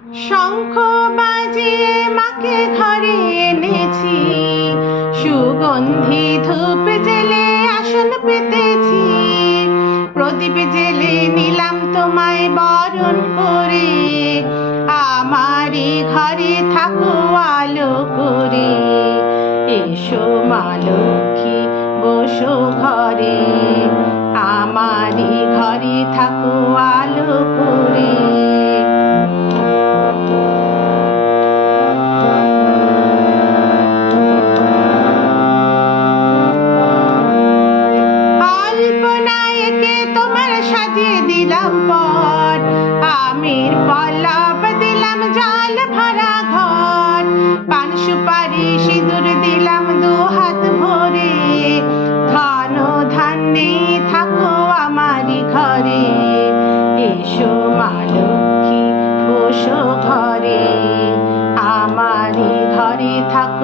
শঙ্খ বাজিয়ে মাকে ঘরে এনেছি, সুগন্ধি ধূপ জেলে আসন পেতেছি, প্রদীপ জেলে নিলাম তোমায় বরণ করে, আমারই ঘরে থাকো আলো করে। এসো মা লক্ষ্মী বসো ঘরে, আমারই ঘরে থাকো আলো করে। তোমার সাজিয়ে দিলাম পট, আমের পল্লব দিলাম জল ভরা ঘট, পান সুপারি সিঁদুর দিলাম দু হাত ভরে, ধন ধান্যে থাকো আমারই ঘরে। এসো মা লক্ষ্মী বসো ঘরে, আমারই ঘরে থাকো।